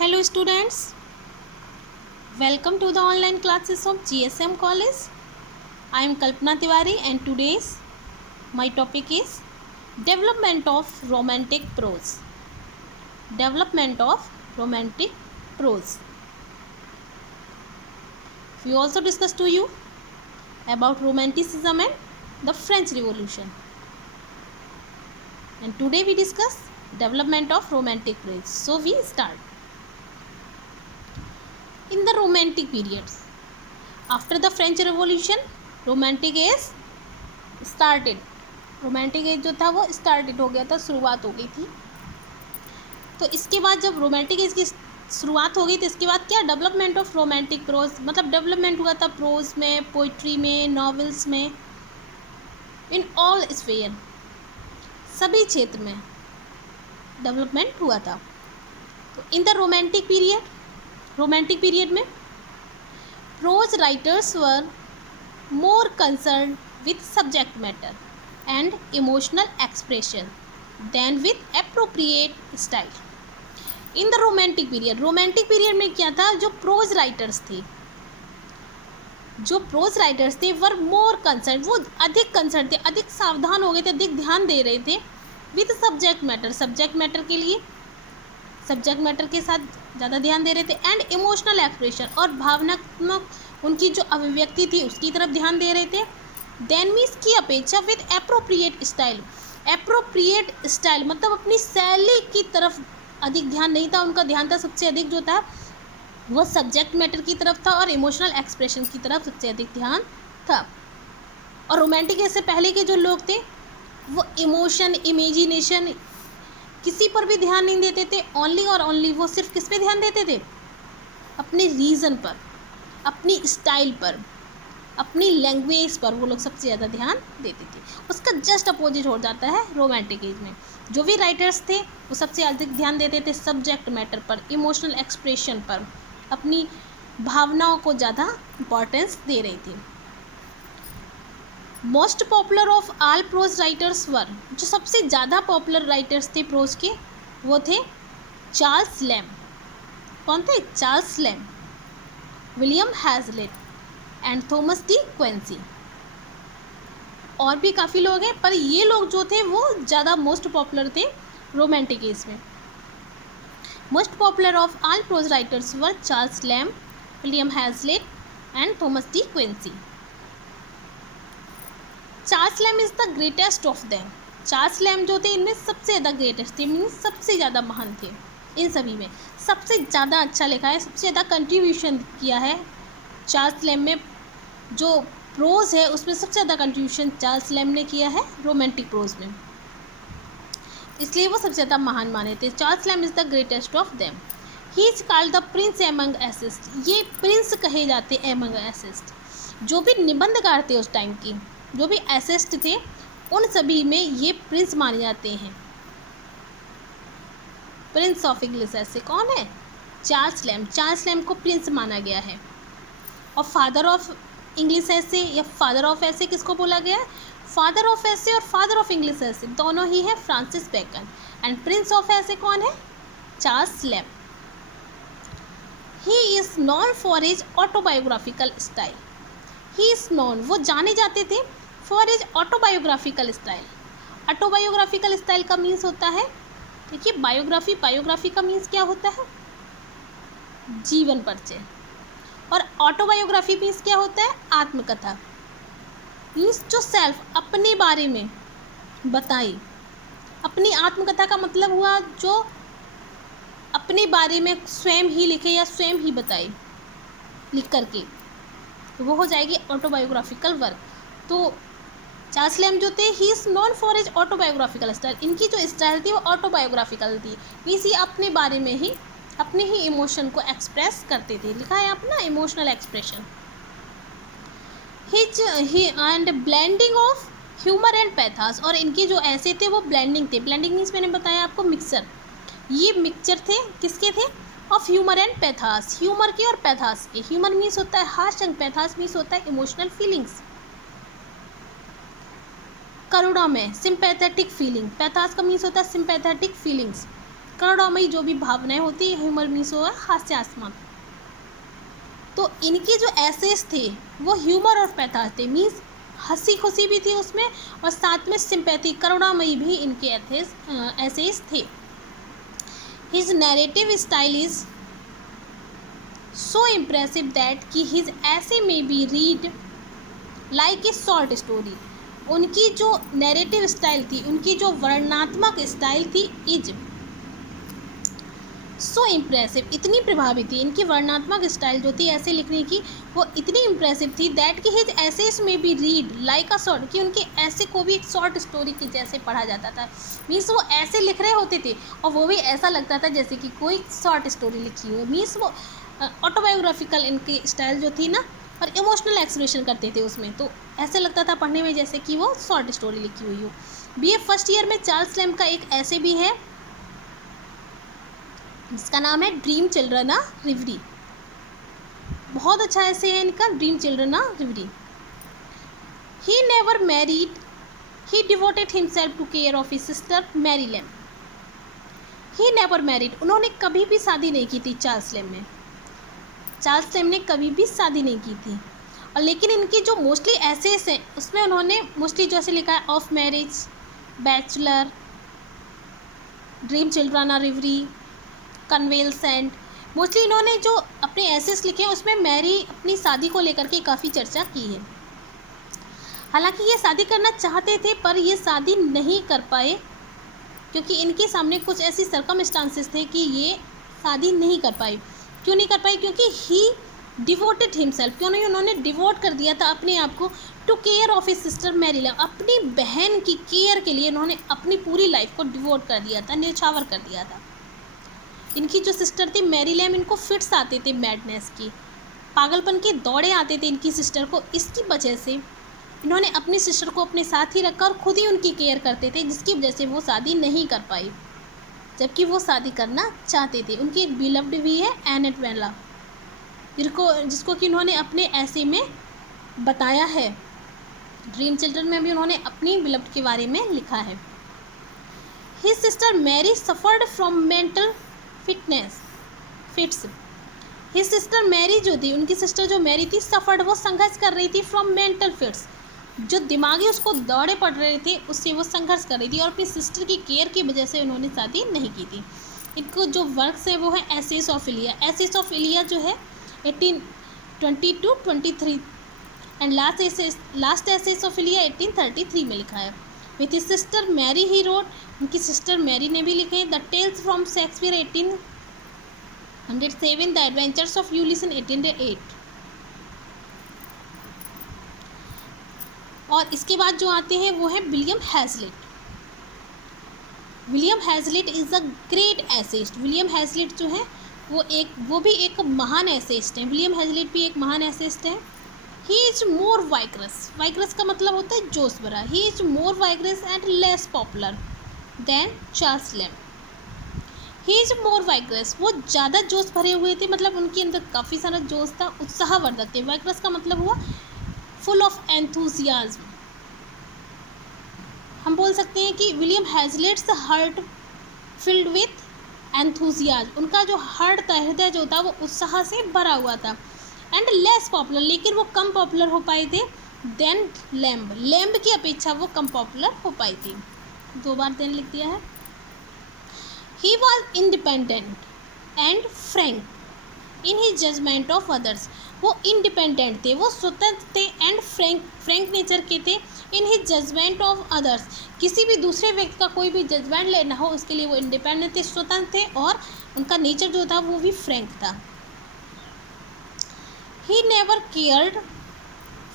Hello students, welcome to the online classes of GSM College. I am Kalpana Tiwari and today's my topic is development of romantic prose. Development of romantic prose. We also discussed to you about romanticism and the French Revolution. And today we discuss development of romantic prose. So we start. In the romantic periods, after the French Revolution, romantic age started. Romantic as जो था वो started हो गया था, शुरुआत हो गई थी. तो इसके बाद जब रोमांटिक एज की शुरुआत हो गई तो इसके बाद क्या डेवलपमेंट ऑफ रोमांटिक प्रोज, मतलब डेवलपमेंट हुआ था प्रोज में, पोइट्री में, नॉवेल्स में, इन ऑल स्फीयर, सभी क्षेत्र में डेवलपमेंट हुआ था. तो इन द रोमांटिक पीरियड में prose writers were more concern with subject matter and emotional expression than with appropriate style. In the romantic period में क्या था, जो प्रोज राइटर्स थे वर मोर कंसर्न, वो अधिक कंसर्न थे, अधिक सावधान हो गए थे, अधिक ध्यान दे रहे थे विद सब्जेक्ट मैटर के लिए, सब्जेक्ट मैटर के साथ ज़्यादा ध्यान दे रहे थे, एंड इमोशनल एक्सप्रेशन, और भावनात्मक उनकी जो अभिव्यक्ति थी उसकी तरफ ध्यान दे रहे थे. देन मीन्स की अपेक्षा विद एप्रोप्रिएट स्टाइल, मतलब अपनी शैली की तरफ अधिक ध्यान नहीं था, उनका ध्यान था सबसे अधिक जो था वो सब्जेक्ट मैटर की तरफ था और इमोशनल एक्सप्रेशन की तरफ सबसे अधिक ध्यान था. और रोमांटिक से पहले के जो लोग थे वो इमोशन, इमेजिनेशन, किसी पर भी ध्यान नहीं देते थे. ओनली और ओनली वो सिर्फ किस पे ध्यान देते थे, अपने रीज़न पर, अपनी स्टाइल पर, अपनी लैंग्वेज पर वो लोग सबसे ज़्यादा ध्यान देते थे. उसका जस्ट अपोजिट हो जाता है रोमांटिक एज में. जो भी राइटर्स थे वो सबसे अधिक ध्यान देते थे सब्जेक्ट मैटर पर, इमोशनल एक्सप्रेशन पर, अपनी भावनाओं को ज़्यादा इम्पॉर्टेंस दे रही थी. Most popular of all prose writers were, जो सबसे ज़्यादा पॉपुलर राइटर्स थे प्रोज के वो थे चार्ल्स लैम. कौन थे? Charles Lamb, William Hazlitt and Thomas De Quincey. और भी काफ़ी लोग हैं पर ये लोग जो थे वो ज़्यादा मोस्ट पॉपुलर थे रोमांटिक एज में. Most popular of all prose writers were Charles Lamb, William Hazlitt and Thomas De Quincey. Charles Lamb is the greatest of them. Charles Lamb जो थे इनमें सबसे ज़्यादा ग्रेटेस्ट थे, मीन्स सबसे ज़्यादा महान थे. इन सभी में सबसे ज़्यादा अच्छा लिखा है, सबसे ज़्यादा कंट्रीब्यूशन किया है चार्ल्स लैम में. जो प्रोज है उसमें सबसे ज़्यादा कंट्रीब्यूशन चार्ल्स लैम ने किया है रोमांटिक प्रोज में, इसलिए वो सबसे ज़्यादा महान माने थे. Charles Lamb is the greatest of them. He is called the prince among essayist. ये प्रिंस कहे जाते एमंग एसेस्ट. जो भी निबंधकार थे उस टाइम की, जो भी एसेस्ट थे उन सभी में ये प्रिंस माने जाते हैं. प्रिंस ऑफ इंग्लिश ऐसे कौन है? Charles Lamb. चार्ल्स लैम को प्रिंस माना गया है. और फादर ऑफ इंग्लिश ऐसे या फादर ऑफ ऐसे किसको बोला गया है? फादर ऑफ ऐसे और फादर ऑफ इंग्लिश ऐसे दोनों ही है Francis Bacon. And prince of essays कौन है? चार्ल्स लैम. He is known for his autobiographical style. He is known, वो जाने जाते थे for his autobiographical style. Autobiographical style का मीन्स होता है, देखिए बायोग्राफी का मीन्स क्या होता है? जीवन परिचय. और ऑटोबायोग्राफी मीन्स क्या होता है? आत्मकथा. मीन्स जो सेल्फ अपने बारे में बताई. अपनी आत्मकथा का मतलब हुआ जो अपने बारे में स्वयं ही लिखे या स्वयं ही बताए लिख करके, तो वो हो जाएगी ऑटोबायोग्राफिकल वर्क. तो चार्ल्स लैम जो थे ही is known for his autobiographical style. इनकी जो स्टाइल थी वो ऑटोबायोग्राफिकल थी, मीन्स ये अपने बारे में ही अपने ही इमोशन को एक्सप्रेस करते थे. लिखा है अपना इमोशनल एक्सप्रेशन. हिज ही and blending of humour and pathos. और इनके जो ऐसे थे वो ब्लेंडिंग थे. ब्लेंडिंग मीन्स मैंने बताया आपको मिक्सचर. ये मिक्सचर थे किसके थे? Of humour and pathos. Humour के और पैथास के. ह्यूमर मीन्स होता है हास्य, पैथास मीन्स होता है इमोशनल फीलिंग्स. करुणा में सिंपैथेटिक फीलिंग. पैथास का मीन्स होता है सिंपैथेटिक फीलिंग्स. करुणामयी जो भी भावनाएं होती है, ह्यूमर मीन्स हुआ हास्यास्पद। तो इनके जो एसेस थे वो ह्यूमर और पैथास थे, मीन्स हंसी खुशी भी थी उसमें और साथ में सिंपैथी करुणामयी भी इनके एसेस थे। His narrative style is so impressive that कि his essays may be read like a short story. उनकी जो नैरेटिव स्टाइल थी, उनकी जो वर्णनात्मक स्टाइल थी, इज सो इम्प्रेसिव, इतनी प्रभावी थी इनकी वर्णनात्मक स्टाइल जो थी ऐसे लिखने की, वो इतनी इम्प्रेसिव थी दैट कि हिज एसेस में भी रीड लाइक अ शॉर्ट, कि उनके ऐसे को भी एक शॉर्ट स्टोरी के जैसे पढ़ा जाता था। मीन्स वो ऐसे लिख रहे होते थे और वो भी ऐसा लगता था जैसे कि कोई शॉर्ट स्टोरी लिखी हो। मीन्स वो ऑटोबायोग्राफिकल इनकी स्टाइल जो थी ना, और इमोशनल एक्सप्रेशन करते थे उसमें, तो ऐसे लगता था पढ़ने में जैसे कि वो शॉर्ट स्टोरी लिखी हुई हो। बीए फर्स्ट ईयर में चार्ल्स लैम्ब का एक ऐसे भी है जिसका नाम है ड्रीम चिल्ड्रन आ रिवरी। बहुत अच्छा ऐसे है इनका, dream children a reverie. He never married, he devoted himself to care of his sister Mary Lamb. He never married, उन्होंने कभी भी शादी नहीं की थी चार्ल्स लैम्ब में, चार्ल्स लैम्ब ने कभी भी शादी नहीं की थी। और लेकिन इनकी जो मोस्टली एसेस हैं उसमें उन्होंने मोस्टली जो ऐसे लिखा है of marriage, bachelor, dream children a reverie, convalescent, mostly इन्होंने जो अपने एसेस लिखे हैं उसमें मैरी अपनी शादी को लेकर के काफ़ी चर्चा की है। हालांकि ये शादी करना चाहते थे पर ये शादी नहीं कर पाए, क्योंकि इनके सामने कुछ ऐसी सर्कमस्टांसेस थे कि ये शादी नहीं कर पाए। क्यों नहीं कर पाई? क्योंकि ही डिवोटेड हिमसेल्फ, क्यों नहीं, उन्होंने डिवोट कर दिया था अपने आप को to care of his sister Mary Lamb, अपनी बहन की केयर के लिए उन्होंने अपनी पूरी लाइफ को डिवोट कर दिया था, न्यौछावर कर दिया था। इनकी जो सिस्टर थी मैरी लैम्ब, इनको फिट्स आते थे मैडनेस की, पागलपन के दौड़े आते थे इनकी सिस्टर को। इसकी वजह से इन्होंने अपनी सिस्टर को अपने साथ ही रखा और खुद ही उनकी केयर करते थे, जिसकी वजह से वो शादी नहीं कर पाई, जबकि वो शादी करना चाहते थे। उनकी एक बिलव्ड भी है एनेट वेला, जिसको कि उन्होंने अपने ऐसे में बताया है। ड्रीम चिल्ड्रन में भी उन्होंने अपनी बिलव्ड के बारे में लिखा है। His sister Mary suffered from mental fits. His sister Mary जो थी, उनकी सिस्टर जो मैरी थी, सफर्ड, वो संघर्ष कर रही थी फ्रॉम मेंटल फिट्स, जो दिमागी उसको दौड़े पड़ रहे थे उससे वो संघर्ष कर रही थी, और अपनी सिस्टर की केयर की वजह से उन्होंने शादी नहीं की थी। इनको जो वर्क्स है वो है assess of Elia. Assess of Elia जो है 1820-23 and last assess of Elia 1833 में लिखा है। With his sister Mary he wrote, उनकी सिस्टर मैरी ने भी लिखे the tales from Shakespeare 1807, the adventures of Ulysses 1808। और इसके बाद जो आते हैं वो है William Hazlitt. William Hazlitt is a great essayist. William Hazlitt जो है वो भी एक महान एसेइस्ट है। विलियम हैज़लिट भी एक महान एसेइस्ट है। ही इज मोर वाइग्रस, वाइग्रस का मतलब होता है जोश भरा। He is more vigorous and less popular than Charles Lamb. He is more vigorous, वो ज़्यादा जोश भरे हुए थे, मतलब उनके अंदर काफ़ी सारा जोश था, उत्साहवर्धक थे। वाइग्रस का मतलब हुआ फुल ऑफ एंथुजियाज्म। हम बोल सकते हैं कि William Hazlitt's heart filled with enthusiasm, उनका जो हार्ट था, हृदय जो था, वो उत्साह से भरा हुआ था। एंड लेस पॉपुलर, लेकिन वो कम पॉपुलर हो पाए थे देन लैम्ब, लैम्ब की अपेक्षा वो कम पॉपुलर हो पाई थी। 2 बार देन लिख दिया है। He was independent and frank in his judgment of others, वो इंडिपेंडेंट थे, वो स्वतंत्र थे, एंड फ्रैंक नेचर के थे in his judgment of others, किसी भी दूसरे व्यक्ति का कोई भी जजमेंट लेना हो उसके लिए वो इंडिपेंडेंट थे, स्वतंत्र थे, और उनका नेचर जो था वो भी फ्रैंक था। He never cared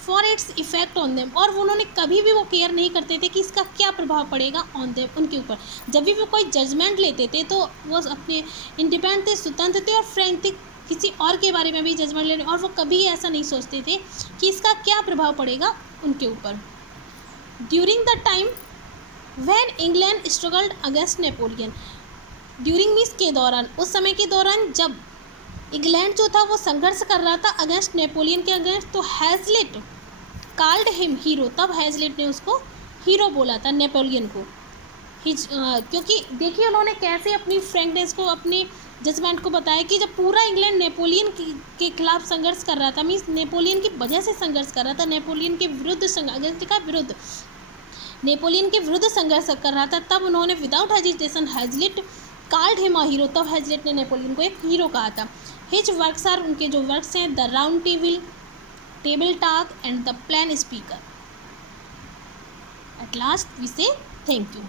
for its effect on them, और उन्होंने कभी भी वो केयर नहीं करते थे कि इसका क्या प्रभाव पड़ेगा ऑन देम, उनके ऊपर। जब भी वो कोई जजमेंट लेते थे तो वो अपने इंडिपेंडेंट थे, स्वतंत्र थे और फ्रैंक थे, किसी और के बारे में भी जजमेंट लेने, और वो कभी ऐसा नहीं सोचते थे कि इसका क्या प्रभाव पड़ेगा उनके ऊपर। During the time when England struggled against Napoleon, during means के दौरान, उस समय के दौरान जब इंग्लैंड जो था वो संघर्ष कर रहा था अगेंस्ट नेपोलियन के अगेंस्ट, तो हैज़लिट कॉल्ड हिम हीरो, तब हैज़लिट ने उसको हीरो बोला था नेपोलियन को। क्योंकि देखिए उन्होंने कैसे अपनी फ्रैंकनेस को, अपनी जजमेंट को बताया कि जब पूरा इंग्लैंड नेपोलियन के खिलाफ संघर्ष कर रहा था, मीन्स नेपोलियन की वजह से संघर्ष कर रहा था, नेपोलियन के विरुद्ध नेपोलियन के विरुद्ध संघर्ष कर रहा था, तब उन्होंने without hesitation Hazlitt called him a hero, तब हैजलिट ने नेपोलियन को एक हीरो कहा था। हिज वर्क्स आर, उनके जो वर्क्स हैं, the round table talk and the plan speaker. At last we say thank you.